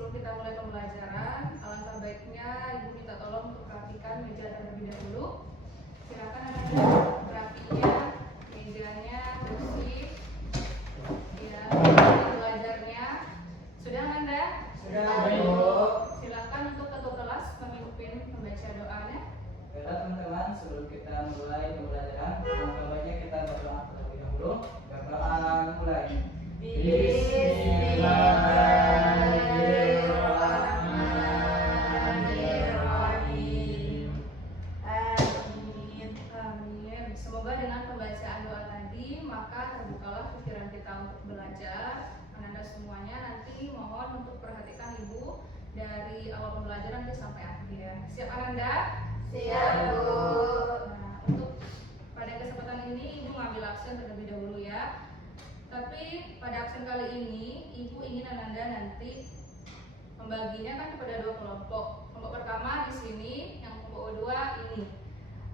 sebelum kita mulai pembelajaran, alangkah baiknya Ibu minta tolong untuk perhatikan meja terlebih dahulu. Silakan Anda rapinya, mejanya bersih, ya, belajarnya. Sudah Anda? Sudah, Ibu. Silakan untuk ketua kelas memimpin membaca doanya. Baiklah teman-teman, sebelum kita mulai pembelajaran, alangkah baiknya kita berdoa terlebih dahulu. Berdoa mulai. Bismillahirrahmanirrahim. Amin. Amin. Semoga dengan pembacaan doa tadi maka terbukalah pikiran kita untuk belajar. Anda semuanya nanti mohon untuk perhatikan Ibu dari awal pembelajaran sampai akhir. Siap Anda? Siap, Bu. Nah, untuk pada kesempatan ini Ibu ngambil absen terlebih dahulu ya. Tapi pada absen kali ini Ibu ingin Anda nanti membaginya kan kepada dua kelompok. Kelompok pertama di sini, yang kelompok kedua ini.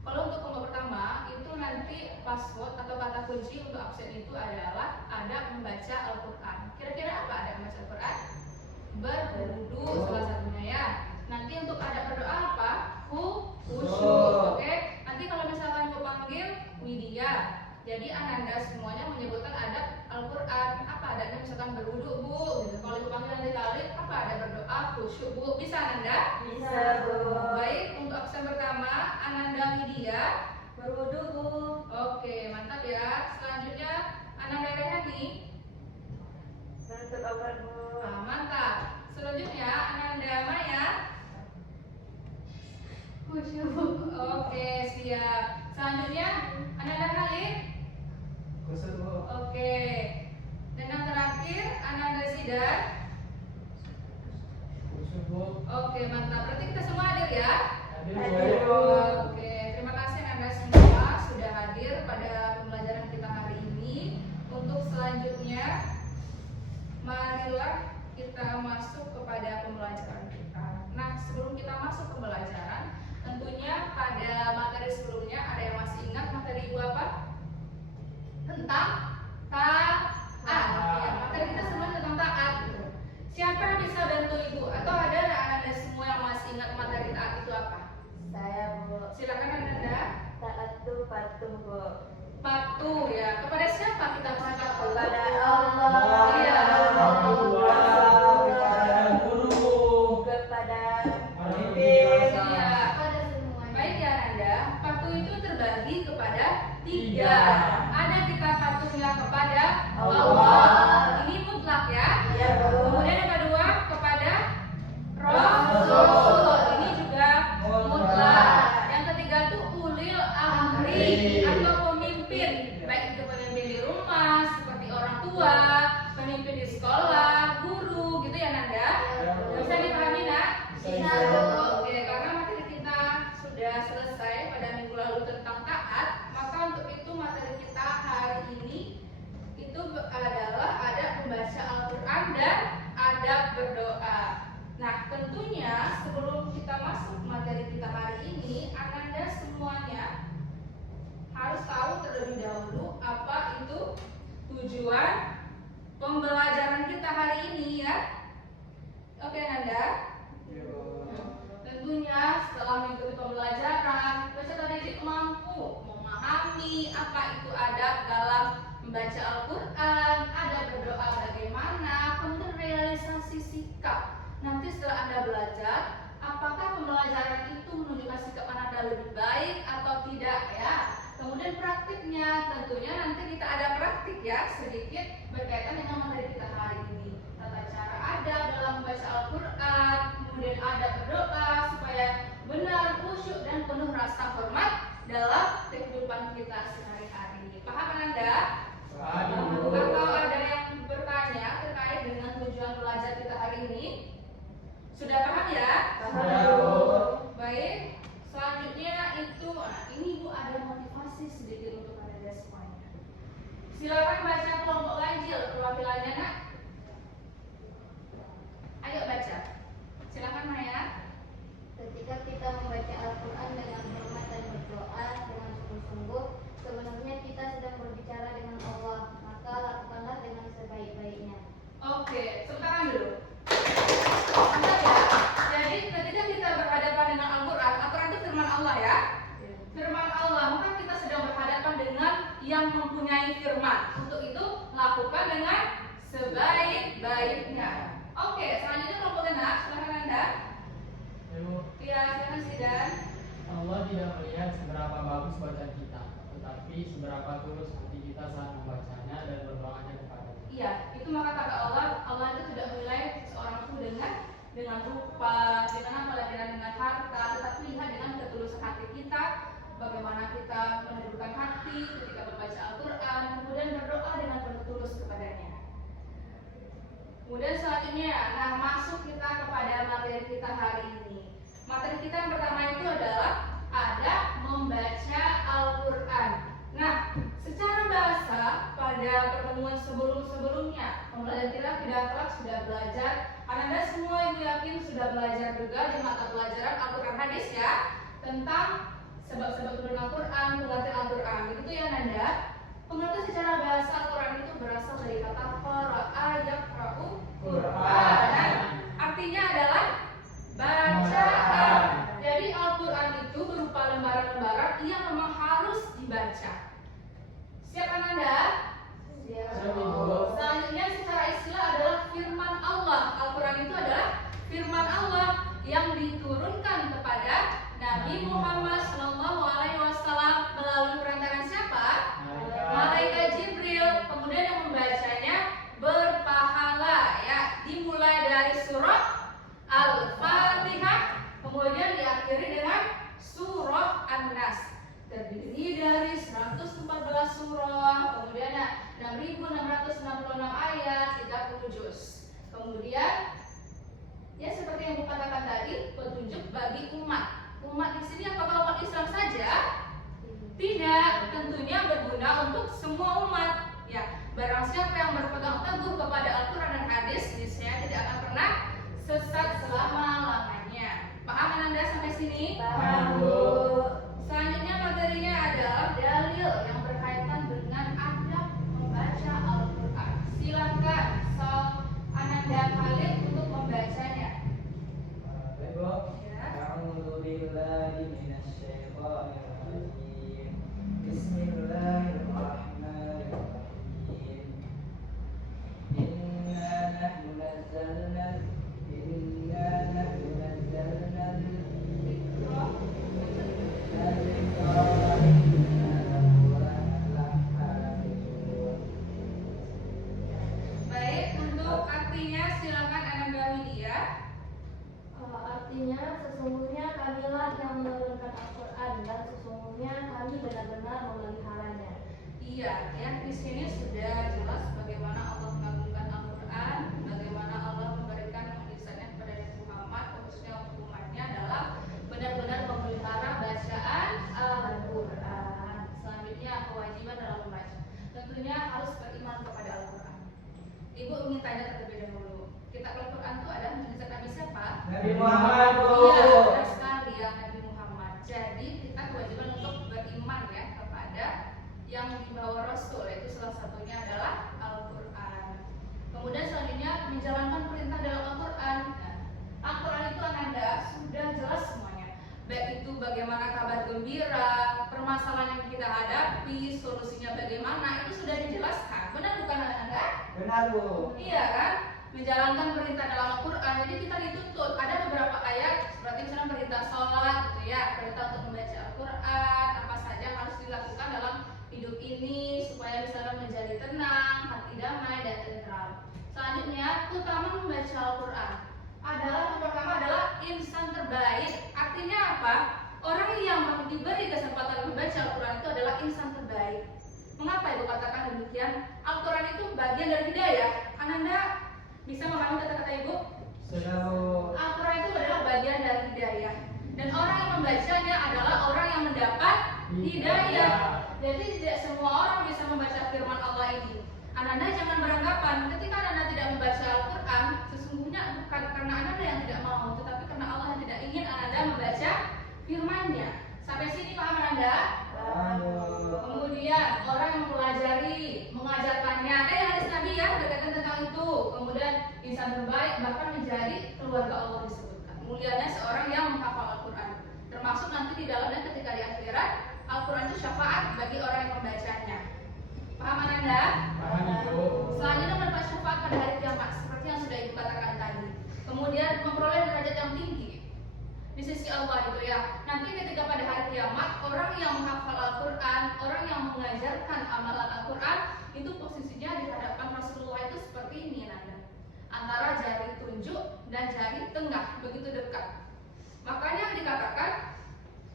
Kalau untuk kelompok pertama itu nanti password atau kata kunci untuk absen itu adalah ada membaca Al-Quran. Kira-kira apa ada membaca Al-Quran? Berwudu salah satunya ya. Nanti untuk ada berdoa apa? Khusyuk. Oke. Nanti kalau misalkan Ibu panggil Widya, jadi Ananda semuanya menyebutkan adab Al-Quran. Apa adabnya misalkan berwudu Bu? Gitu. Kalau Ibu panggil nanti kali apa ada berdoa khusyuk Bu? Bisa Ananda? Bisa, Bu. Baik, untuk absen pertama Ananda Widya Berwudu, Bu. Oke, mantap ya. Selanjutnya Ananda Rehani. Menutup aurat, Bu. Mantap. Selanjutnya Ananda Maya. Khusyuk. Oke, siap. Selanjutnya Ananda Khalid. Khusyuk, Bu. Oke. Dan yang terakhir Ananda Zidan. Khusyuk, Bu. Oke, mantap. Berarti kita semua hadir ya? Hadir, Bu. Oke, terima kasih Anda semua sudah hadir pada pembelajaran kita hari ini. Untuk selanjutnya, marilah kita masuk kepada pembelajaran kita. Nah, sebelum kita masuk ke pembelajaran, tentunya pada materi sebelumnya ada yang masih ingat materi Ibu apa? Tentang taat. Ya, materi kita sebelumnya tentang taat. Gitu. Siapa yang bisa bantu Ibu? Atau ada Anda semua yang masih ingat materi taat itu apa? Saya, Bu. Silakan Anda. Taat tuh patuh, Bu. Patuh ya. Kepada siapa kita mesti patuh? Kepada Allah. Iya. Kepada guru. Kepada Pemimpin. Iya. Kepada semuanya. Baik ya Anda. Patuh itu terbagi kepada 3. Ada kita patuhnya kepada Allah. Ini mutlak ya. Iya, Bu. Kemudian yang kedua kepada Rasul. Ini juga mutlak. Yang ketiga tuh ulil amri atau pemimpin. Baik itu pemimpin di rumah seperti orang tua, pemimpin di sekolah, guru gitu ya Nanda. Bisa dipahami nak? Bisa, Bu. Oke, karena materi kita sudah selesai pada minggu lalu tentang taat, maka untuk itu materi kita hari ini itu adalah ada membaca Al-Quran dan adab berdoa. Nah, tentunya sebelum kita masuk materi kita hari ini, Anda semuanya harus tahu terlebih dahulu apa itu tujuan pembelajaran kita hari ini ya. Oke, Nanda. Tentunya setelah mengikuti pembelajaran, peserta didik mampu memahami apa itu adab dalam membaca Al-Quran, adab berdoa bagaimana, kemudian realisasi sikap. Nanti setelah Anda belajar, apakah pembelajaran itu menunjukkan sikap Anda lebih baik atau tidak ya. Kemudian praktiknya, tentunya nanti kita ada praktik ya sedikit berkaitan dengan materi kita hari ini. Tata cara adab dalam membaca Al-Quran, kemudian adab berdoa supaya benar, khusyuk dan penuh rasa hormat dalam kehidupan kita sehari-hari. Paham Anda? Paham. Atau ada yang bertanya terkait dengan tujuan belajar kita hari ini? Sudah paham ya? Paham. Baik. Selanjutnya itu, ini Bu ada motivasi sedikit untuk Anda semuanya. Silakan baca kelompok ganjil perwakilannya nak. Ayo baca. Silakan Maya. Ketika kita membaca Al-Quran dengan hormat dan berdoa dengan sungguh-sungguh, sebenarnya kita sedang berbicara dengan Allah. Maka lakukanlah dengan sebaik-baiknya. Oke, sebentar dulu. baiknya. Oke, selanjutnya kelompok genap, silakan Anda. Ibu, Ya, silakan Sidan. Allah tidak melihat seberapa bagus bacaan kita, tetapi seberapa tulus hati kita saat membacanya dan berdoanya kepadanya. Iya, itu maka kata Allah, Allah itu tidak menilai seseorang itu dengan rupa, dengan apa, dengan harta, tetapi lihat dengan ketulusan hati kita, bagaimana kita menundukkan hati ketika membaca Al-Quran, kemudian berdoa dengan penuh tulus kepadanya. Kemudian selanjutnya, nah masuk kita kepada materi kita hari ini. Materi kita yang pertama itu adalah ada membaca Al-Quran. Nah, secara bahasa pada pertemuan sebelum-sebelumnya, pembelajaran kita tidak sudah belajar. Anda semua ibu yakin sudah belajar juga di mata pelajaran Al-Quran hadis ya, tentang sebab-sebab turun Al-Quran, pengertian Al-Quran. Begitu ya Nanda? Pengertian secara bahasa Al-Quran itu berasal dari kata qara'a yaqra'u Qur'an. Artinya adalah bacaan. Jadi Al-Quran itu berupa lembaran-lembaran yang memang harus dibaca. Siap kan Anda? Siap, Ibu. Selanjutnya secara istilah adalah firman Allah. Al-Quran itu adalah firman Allah yang diturunkan kepada Nabi Muhammad SAW melalui perantaran siapa? Malaikat Jibril. Kemudian yang membacanya berpahala ya. Dimulai dari surah Al-Fatihah, kemudian diakhiri dengan surah An-Nas. Terdiri dari 114 surah, kemudian 6.666 ayat, 30 juz. Kemudian ya seperti yang Ibu katakan tadi, petunjuk bagi umat. Umat di sini apakah umat Islam saja? Tidak, tentunya berguna untuk semua umat. Ya, barang siapa yang berpegang teguh kepada Al-Quran dan hadis, niscaya tidak akan pernah sesat selama-lamanya. Paham Anda sampai sini? Paham, Bu. Selanjutnya materinya adalah dalil yang berkaitan dengan adab membaca Al-Quran. Silakan Ananda Khalid untuk membacanya. Baik, Bu. Ya. A'udzu billahi minasyaitonir rajim. Bismillahirrahmanirrahim. Inna nahnu nazzalna Iqra. dzikra wa inna lahu lahafizun. Baik, untuk artinya silakan Ananda Widya. Artinya sesungguhnya kamilah yang menurunkan Al-Quran dan sesungguhnya kami benar-benar memeliharanya. Iya, ya di sini sudah jelas bagaimana Allah mengagungkan Al-Quran, bagaimana Allah memberikan mukjizatnya kepada Nabi Muhammad, khususnya untuk umatnya adalah benar-benar memelihara bacaan Al-Quran. Selanjutnya kewajiban dalam membaca. Tentunya harus beriman kepada Al-Quran. Ibu ingin tanya terlebih dahulu, kitab Al-Quran itu ada mukjizat Nabi siapa? Nabi Muhammad, Bu. Iya, benar sekali ya Nabi Muhammad. Jadi kita kewajiban untuk beriman ya kepada yang dibawa Rasul, yaitu salah satunya adalah Al-Quran. Kemudian selanjutnya menjalankan perintah dalam Al-Quran. Nah, Al-Quran itu Ananda sudah jelas semuanya. Baik itu bagaimana kabar gembira, permasalahan yang kita hadapi, solusinya bagaimana, itu sudah dijelaskan. Benar bukan Ananda? Benar, Bu. Iya kan? Menjalankan perintah dalam Al-Quran. Jadi kita dituntut. Ada beberapa ayat seperti misalnya perintah sholat, gitu ya, perintah untuk membaca Al-Quran, apa saja yang harus dilakukan dalam hidup ini supaya misalnya menjadi tenang, hati damai dan tentram. Selanjutnya, utama membaca Al-Quran adalah yang pertama adalah insan terbaik. Artinya apa? Orang yang diberi kesempatan membaca Al-Quran itu adalah insan terbaik. Mengapa Ibu katakan demikian? Al-Quran itu bagian dari hidayah. Ananda bisa memahami kata-kata Ibu? Sudah, Bu. Al-Quran itu adalah bagian dari hidayah. Dan orang yang membacanya adalah orang yang mendapat hidayah. Jadi tidak semua orang bisa membaca firman Allah ini. Ananda jangan beranggapan ketika Ananda tidak membaca Al-Quran, sesungguhnya bukan karena Ananda yang tidak mau, tetapi karena Allah yang tidak ingin Ananda membaca firman-Nya. Sampai sini paham Ananda? Paham, Bu. Kemudian orang yang mempelajari, mengajarkannya, ada yang hadis Nabi ya berkaitan tentang itu. Kemudian insan terbaik bahkan menjadi keluarga Allah disebutkan. Mulianya seorang yang menghafal Al-Quran. Termasuk nanti di dalamnya ketika di akhirat, Al-Quran itu syafaat bagi orang yang membacanya. Paham Anda? Paham, Ibu. Selanjutnya mendapat syafaat pada hari kiamat. Seperti sisi Allah itu ya. Nanti ketika pada hari kiamat, orang yang menghafal Al-Quran, orang yang mengajarkan amalan Al-Quran, itu posisinya di hadapan Rasulullah itu seperti ini Nanda, antara jari tunjuk dan jari tengah, begitu dekat. Makanya dikatakan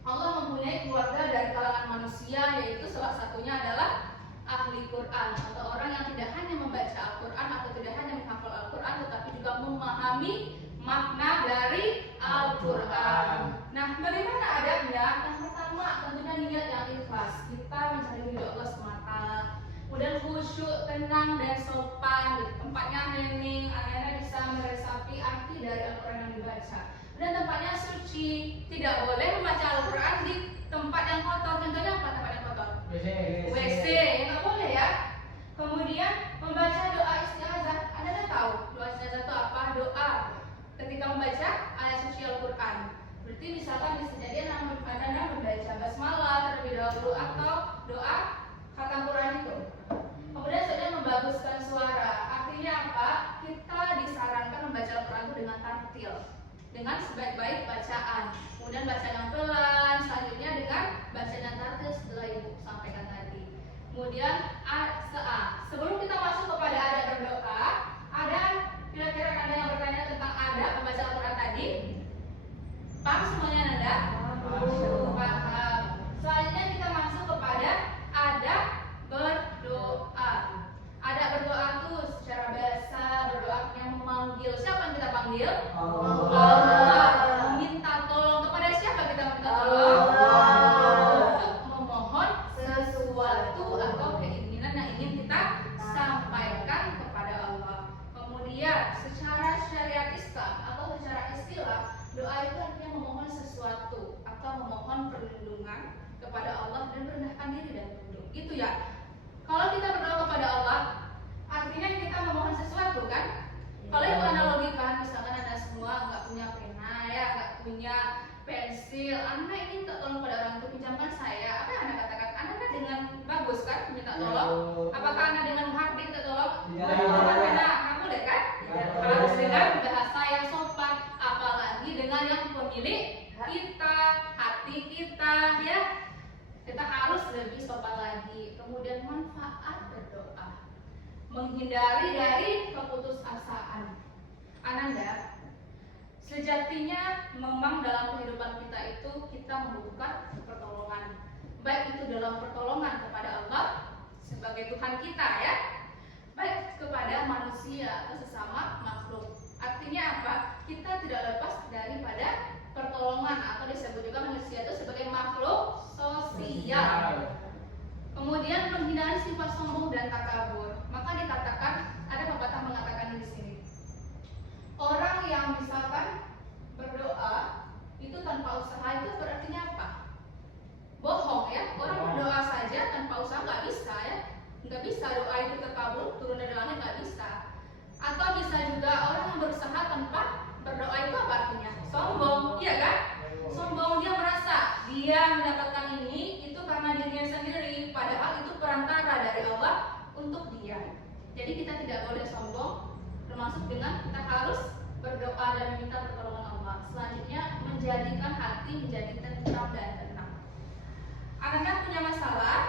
Allah mempunyai keluarga dari kalangan manusia, yaitu salah satunya adalah ahli Quran, atau orang yang tidak hanya membaca Al-Quran atau tidak hanya menghafal Al-Quran, tetapi juga memahami makna dari Al-Quran. Nah, bagaimana adabnya? Yang pertama tentunya niat yang ikhlas, kita mencari ridho Allah semata. Kemudian khusyuk, tenang dan sopan, tempatnya hening, akhirnya bisa meresapi arti dari Al-Quran yang dibaca. Dan tempatnya suci, tidak boleh membaca Al-Quran di tempat yang kotor. Contohnya apa tempat yang kotor? WC, nggak boleh ya. Kemudian membaca doa isti'adzah. Anda kan tahu doa isti'adzah itu apa? Doa ketika membaca ayat suci Al-Quran. Berarti misalkan bisa jadi Anda membaca basmalah terlebih dahulu atau doa khatam Quran itu. Kemudian saja membaguskan suara. Artinya apa? Kita disarankan membaca Al-Quran itu dengan tartil, dengan sebaik-baik bacaan. Kemudian bacaan yang pelan, selanjutnya dengan bacaan yang tartil setelah ibu sampaikan tadi. Kemudian sebelum kita masuk kepada adab berdoa, ada kira-kira ada yang bertanya tentang adab membaca Al-Quran tadi? Paham semuanya Nanda? Paham. Selanjutnya kita masuk kepada adab berdoa. Adab berdoa itu secara bahasa berdoa yang memanggil. Siapa yang kita panggil? Allah. Meminta tolong kepada siapa kita minta tolong? Untuk memohon sesuatu atau keinginan yang ingin kita sampaikan kepada Allah. Kemudian secara syariat Islam atau secara istilah, doa itu artinya memohon sesuatu atau memohon perlindungan kepada Allah dan merendahkan diri dan tunduk. Itu ya. Kalau kita berdoa kepada Allah, artinya kita memohon sesuatu kan? Kalau itu analogikan, misalkan Anda semua nggak punya pena ya, nggak punya pensil, Anda ingin minta tolong pada orang itu, pinjamkan saya. Apa yang Anda katakan? Anda dengan bagus kan minta tolong? Apakah Anda dengan hati minta tolong? Dengan pena, nggak boleh kan? Harus dengan bahasa yang sopan, apalagi dengan yang pemilik kita, hati kita ya. Kita harus lebih sopan lagi. Kemudian manfaat berdoa, menghindari dari keputusasaan. Ananda, sejatinya memang dalam kehidupan kita itu kita membutuhkan pertolongan, baik itu dalam pertolongan kepada Allah sebagai Tuhan kita ya, baik kepada manusia atau sesama makhluk. Artinya apa? Kita tidak lepas daripada pertolongan, atau disebut juga manusia itu sebagai makhluk sosial. Kemudian menghindari sifat sombong dan takabur. Maka dikatakan, ada pepatah mengatakan di sini, orang yang misalkan berdoa itu tanpa usaha itu berartinya apa? Bohong ya. Orang berdoa saja tanpa usaha nggak bisa ya, nggak bisa doa itu terkabul turun dari langit, nggak bisa. Atau bisa juga orang yang berusaha tanpa berdoa itu apa artinya? Sombong, iya kan? Sombong, dia merasa dia mendapatkan ini itu karena dirinya sendiri, padahal itu perantara dari Allah untuk dia. Jadi kita tidak boleh sombong, termasuk dengan kita harus berdoa dan meminta pertolongan Allah. Selanjutnya menjadikan hati menjadi tentram dan tenang. Anda punya masalah?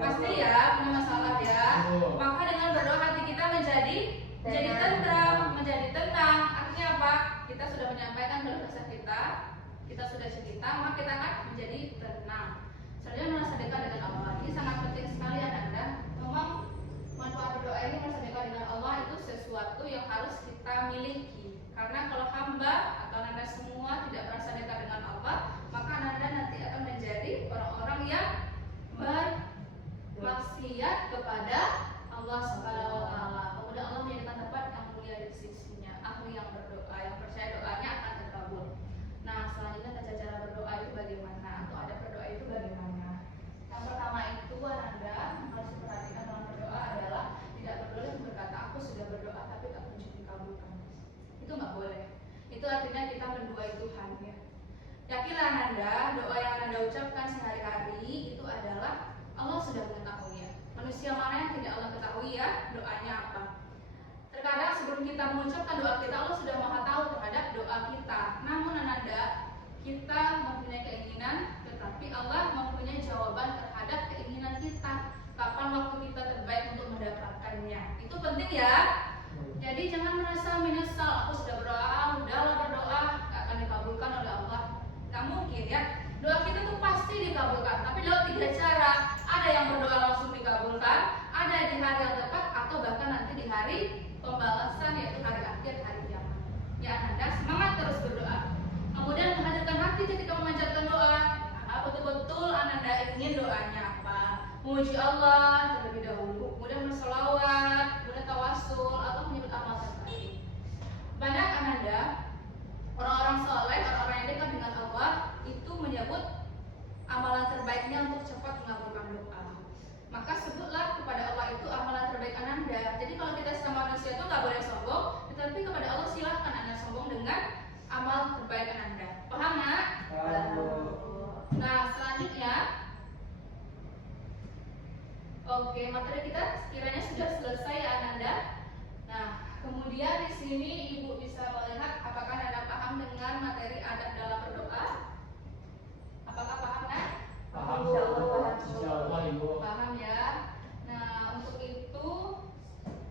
Pasti ya, punya masalah ya. Maka dengan berdoa hati kita menjadi tentram, menjadi tenang. Artinya apa? Kita sudah menyampaikan keluh kesah kita sudah cerita, maka kita akan menjadi tenang. Selanjutnya merasa dekat dengan Allah. Ini sangat penting sekali Anda. Memang manfaat berdoa ini merasa dekat dengan Allah itu sesuatu yang harus kita miliki. Karena kalau hamba atau Anda semua tidak merasa dekat dengan Allah, maka Anda nanti akan menjadi orang-orang yang bermaksiat kepada Allah Subhanahu wa taala. Kemudian Allah menjadikan tempat yang mulia di sisinya. Ahli yang berdoa, yang percaya doanya akan terkabul. Nah, selanjutnya tata cara berdoa itu bagaimana? Atau ada berdoa itu bagaimana? Yang pertama itu Anda harus diperhatikan dalam berdoa adalah tidak boleh berkata aku sudah berdoa tapi tak kunjung dikabulkan. Itu nggak boleh. Itu artinya kita menduai Tuhan ya. Yakinlah Anda, doa yang Anda ucapkan sehari-hari itu adalah Allah sudah mengetahui ya. Manusia mana yang tidak Allah ketahui ya doanya apa. Terkadang sebelum sebelum kita mengucapkan doa kita, Allah sudah maha tahu terhadap doa kita. Namun ananda, kita mempunyai keinginan, tetapi Allah mempunyai jawaban terhadap keinginan kita. Kapan waktu kita terbaik untuk mendapatkannya? Itu penting ya. Jadi jangan merasa menyesal, aku sudah berdoa, udahlah berdoa, gak akan dikabulkan oleh Allah. Gak mungkin ya. Doa kita tuh pasti dikabulkan, tapi lewat 3 cara. Ada yang berdoa langsung dikabulkan, ada di hari yang tepat, atau bahkan nanti di hari pembalasan, yaitu hari akhir, hari kiamat. Ya Anda semangat terus berdoa. Kemudian menghadirkan hati ketika memanjatkan doa. Betul-betul Anda ingin doanya apa? Memuji Allah terlebih dahulu, kemudian bersolawat, kemudian tawasul, atau menyebut amal terbaik. Banyak Anda, orang-orang soleh, orang-orang yang dekat dengan Allah, itu menyebut amalan terbaiknya untuk cepat mengabulkan doa. Maka sebutlah kepada Allah itu amalan terbaik Anda. Jadi kalau kita sama manusia itu nggak boleh sombong, tetapi kepada Allah silahkan Anda sombong dengan amal terbaik Anda. Paham nggak? Nah selanjutnya, oke, materi kita sekiranya sudah selesai ya Ananda. Nah, kemudian di sini Ibu bisa melihat apakah Anda paham dengan materi adab dalam berdoa? Apakah paham kan? Paham. Insyaallah Ibu. Paham ya. Nah, untuk itu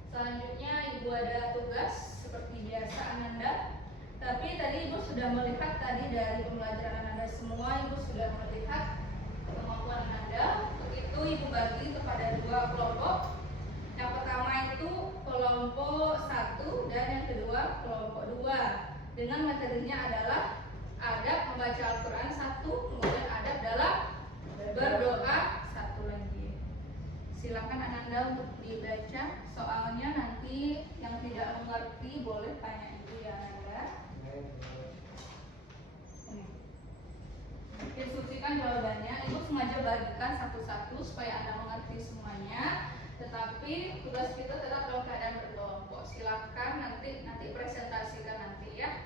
selanjutnya Ibu ada tugas seperti biasa Ananda. Tapi tadi Ibu sudah melihat tadi dari pembelajaran Anda semua, Ibu sudah melihat kemampuan Anda. Untuk itu Ibu bagi kepada 2 kelompok. Yang pertama itu kelompok 1 dan yang kedua kelompok 2. Dengan materinya adalah adab membaca Al-Quran 1, kemudian adab dalam berdoa 1 lagi. Silakan Ananda untuk dibaca soalnya, nanti yang tidak mengerti boleh tanya Ibu ya Ananda. Instruksikan jawabannya. Ibu sengaja bagikan satu-satu supaya Anda mengerti semuanya. Tetapi tugas kita tetap dalam keadaan berkelompok. Silakan nanti presentasikan nanti ya.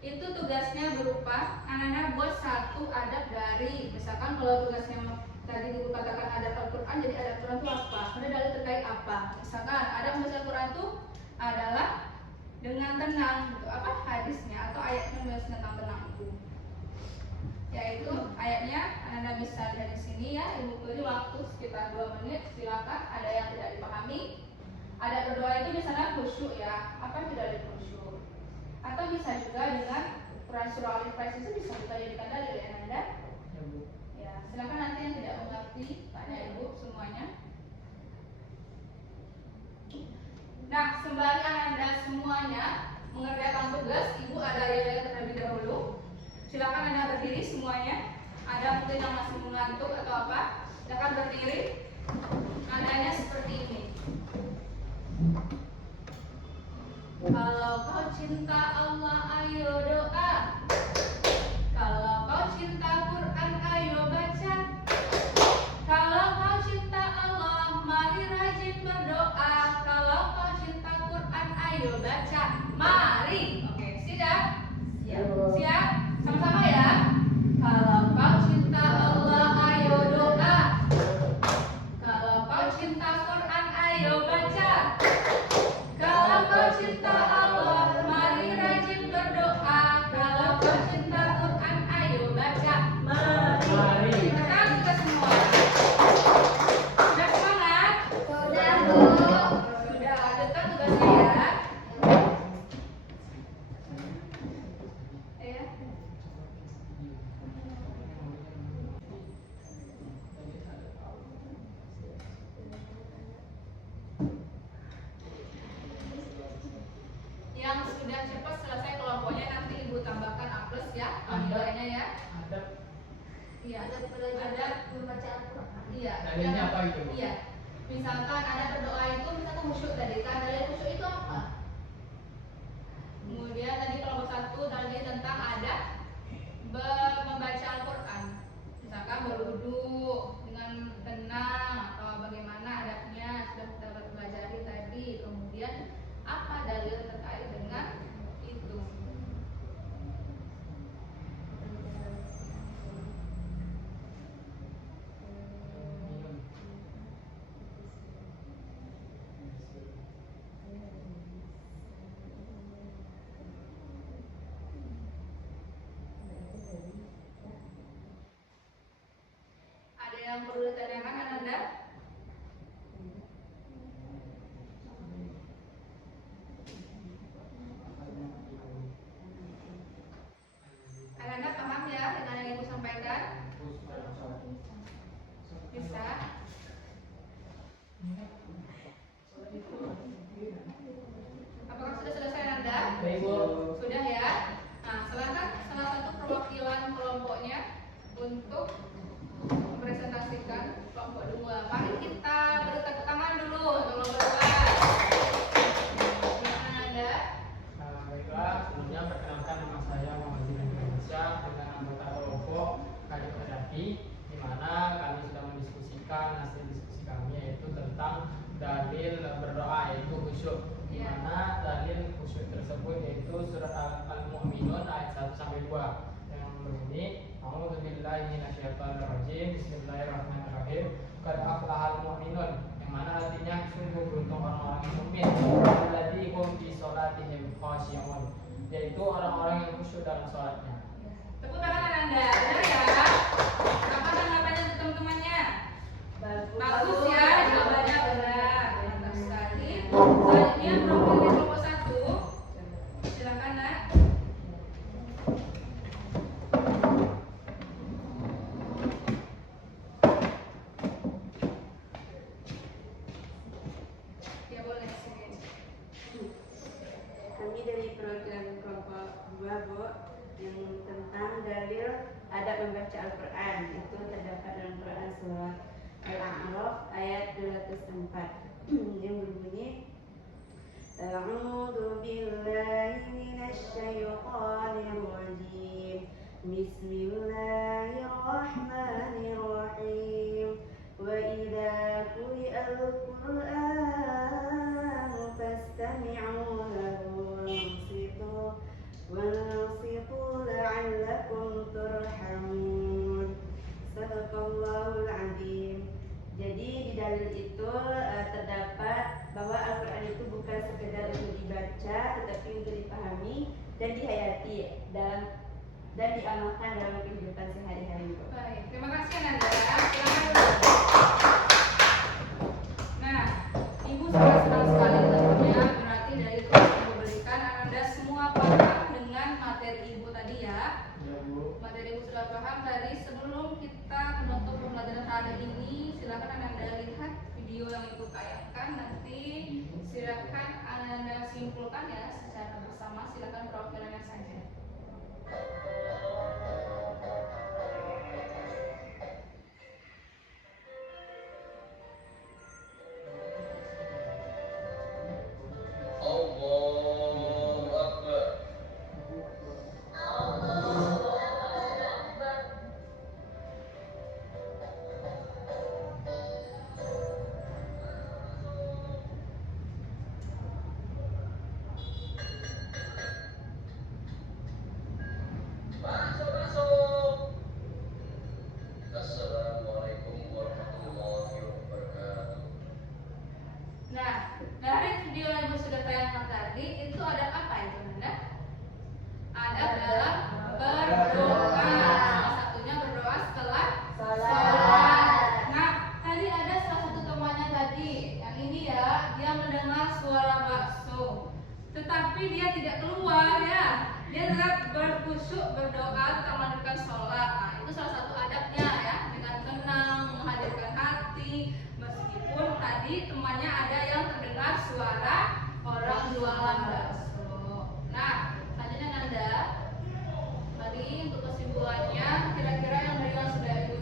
Itu tugasnya berupa anak-anak buat 1 adab dari, misalkan kalau tugasnya tadi Ibu katakan adab Al-Quran, jadi adab Al-Quran itu apa? Kemudian dalil terkait apa? Misalkan adab membaca Al-Quran itu adalah dengan tenang, gitu. Apa hadisnya atau ayatnya menjelaskan tentang tenang itu? Yaitu ayatnya Anda bisa lihat di sini ya. Ibu beri waktu sekitar 2 menit. Silakan. Ada yang tidak dipahami. Ada berdoa itu misalnya khusyuk ya. Apa yang tidak khusyuk? Atau bisa juga dengan Quran surah Al-Ikhlas itu bisa kita jadikan dalil ya Anda. Ya, silakan nanti yang tidak mengerti tanya Ibu semuanya. Nah, sembari Anda semuanya mengerjakan tugas, Ibu ada yang terlebih dahulu. Silakan Anda berdiri semuanya. Ada mungkin yang masih mengantuk atau apa? Silakan berdiri. Nadanya seperti ini. Kalau kau cinta Allah, ayo doa. Kalau kau cinta Quran, ayo baca. Kalau kau cinta Allah, mari rajin berdoa. Kalau kau cinta Quran, ayo baca. Mari. Oke, siap? Siap? Sama-sama ya. Kalau kau cinta Allah, ayo doa. Kalau kau cinta Quran, ayo baca. Kalau kau cinta Allah, mari rajin berdoa. Kalau kau cinta Quran, ayo baca. Mari. Sekarang kita semua. Sudah semangat? Sudah, Bu. Sudah, dekat tugasnya ya. Yang sudah cepat selesai kelompoknya nanti Ibu tambahkan A+ ya, nilainya ya. Adab. Iya, Ada belajar membaca Al-Quran. Iya. Dalilnya apa itu? Iya. Misalkan ada berdoa itu misalkan khusyuk tadi kan, dalil khusyuk itu apa? Kemudian tadi kelompok 1 dalil tentang adab membaca Al-Quran. Misalkan berwudu dengan tenang atau bagaimana adabnya sudah kita pelajari tadi. Kemudian apa dalil terkait dengan itu? surat Al-Mu'minun ayat 1 sampai 2 yang berbunyi, A'udzubillahi minasyaitonirrajim, Bismillahirrahmanirrahim. Qad aflahal mu'minun, yang mana artinya sungguh beruntung orang-orang yang mukmin. Alladzina hum fi sholatihim khashi'un, yaitu orang-orang yang khusyuk dalam sholatnya. Tepuk tangan Anda, benar ya? Apa tanggapannya untuk teman-temannya? Bagus ya, jawabannya benar. Mantap sekali. Selanjutnya program kelompok 1. Silakan Nak. Ya boleh sini. Kami dari perwakilan kelompok 2 Bu, yang tentang dalil adab membaca Al-Quran. Itu terdapat dalam Quran surat Al-A'raf ayat 204 yang berbunyi, A'udzu billahi minasy syaithanir rajim. Bismillahirrahmanirrahim. Wa idza quri'al Qur'anu fastami'u lahu wansitu la'allakum turhamun. Sadaqallahul azim. Jadi di dalil itu terdapat bahwa Al-Quran itu bukan sekedar untuk dibaca, tetapi untuk dipahami dan dihayati dan diamalkan dalam kehidupan sehari-hari. Baik, terima kasih Nanda. Silakan. Nah, Ibu sangat senang sekali tentunya, berarti dari itu Ibu berikan Anda semua paham dengan materi Ibu tadi ya. Ya Bu. Materi Ibu sudah paham tadi. Sebelum kita menutup pembelajaran hari ini, silakan Anda lihat video yang Ibu tayangkan. Nanti silakan Anda simpulkan ya secara bersama. Silakan perwakilannya saja. Allahu Akbar. Masuk. Assalamualaikum warahmatullahi wabarakatuh. Nah, dari video yang Ibu sudah tayangkan tadi, itu ada apa itu Nanda? Ada dalam berdoa. Salah satunya berdoa setelah sholat. Nah, tadi ada salah satu temannya tadi, yang ini ya, dia mendengar suara bakso, tetapi dia tidak keluar ya. Dia tetap berkhusyuk berdoa tetap melanjutkan sholat. Nah, itu salah satu adabnya ya, dengan tenang menghadirkan hati, meskipun tadi temannya ada yang terdengar suara orang jualan bakso. Nah, selanjutnya Nanda, tadi untuk kesimpulannya, kira-kira yang dari yang sudah Ibu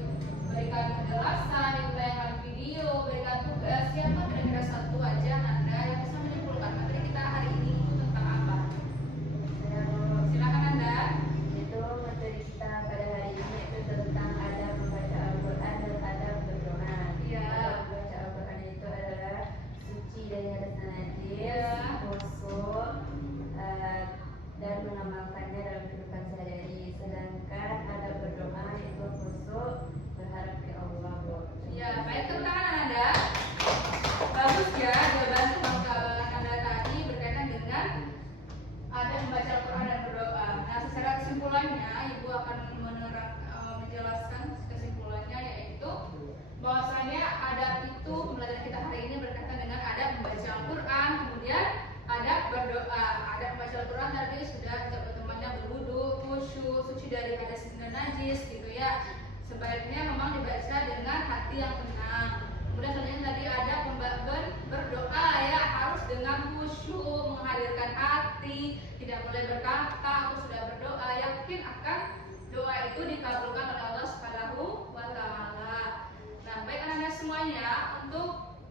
berikan penjelasan, Ibu tayangkan video, berikan tugas, siapa kira-kira satu aja Nanda yang bisa menyimpulkan materi kita hari ini itu tentang apa? Silakan Nanda. Itu materi kita pada hari ini itu tentang adab membaca Al-Quran dan adab berdoa. Iya. Adab membaca Al-Quran itu adalah suci dari hadas najis, Iya. khusyuk, dan mengamalkannya dalam kehidupan sehari-hari. Sedangkan adab berdoa itu khusyuk, berharap ke Allah. Ya, baik, tepuk tangan Nanda. Bagus ya jawaban Nanda tadi berkaitan dengan ada membaca Al-Quran dan berdoa. Nah, secara kesimpulannya Ibu akan menjelaskan kesimpulannya, yaitu bahwasanya adab itu pembelajaran kita hari ini berkaitan dengan adab membaca Al-Quran, kemudian adab berdoa. Adab membaca Al-Quran tadi sudah temannya berwudu, khusyuk, suci dari hadas dan najis gitu ya. Sebaiknya memang dibaca dengan hati yang tenang. Kemudian selanjutnya tadi ada berdoa ya, harus dengan khusyuk, menghadirkan hati, tidak boleh berkata aku sudah berdoa, yakin akan doa itu dikabulkan oleh Allah Subhanahu wa taala. Nah, baik Anda semuanya, untuk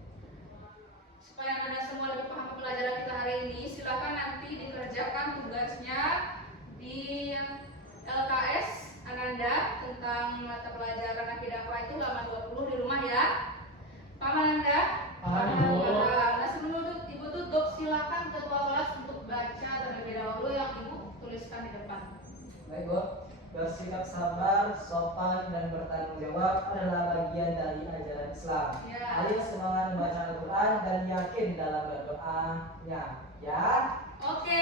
supaya Anda semua lebih paham pelajaran kita hari ini, silakan nanti dikerjakan tugasnya di LKS Ananda tentang mata pelajaran akidah itu halaman 20 di rumah ya. Paham Ananda? Paham, Ibu. Nah, sebelum Ibu tutup, silakan ketua kelas untuk baca terlebih dahulu yang Ibu Baik Bu, bersikap sabar, sopan, dan bertanggung jawab adalah bagian dari ajaran Islam. Ya. Ayo semangat membaca Al-Quran dan yakin dalam berdoanya. Ya. Oke,